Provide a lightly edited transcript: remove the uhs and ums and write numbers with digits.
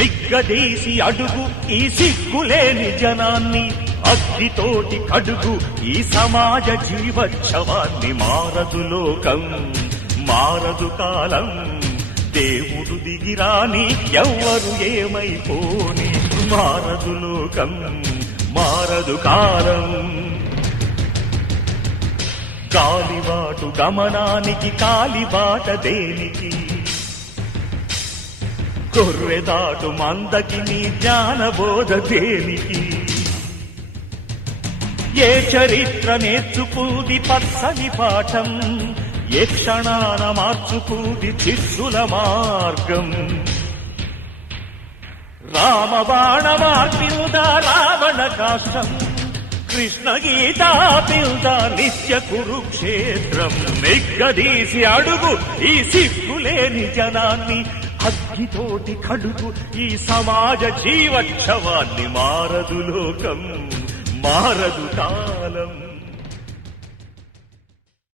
నిగ్గదీసి అడుగు ఈ సిగ్గులేని జనాన్ని, అగ్నితోటి కడుగు ఈ సమాజ జీవోత్సవాన్ని. మారదు లోకం, మారదు కాలం, దేవుడు దిగిరాని ఎవ్వరు ఏమైపోని. మారదు లోకం, మారదు కాలం. గాలిబాటు గమనానికి కాలిబాట దేనికి, గొర్రెదాటు మందకి నీ జ్ఞానబోధ దేనికి. ఏ చరిత్ర నేర్చుకుంది పచ్చని పాఠం, ఏ క్షణాన మార్చుకుంది చిస్సుల మార్గం. రామబాణమార్పిల్ద రావణ కాష్టం, కృష్ణ గీతా పిల్ద నిత్య కురుక్షేత్రం. నిగ్గదీసి అడుగు ఈ సిగ్గులేని జనాన్ని, అగ్నితోటి కడుగు ఈ సమాజ జీవోత్సవాన్ని. మారదు లోకం, మారదు కాలం.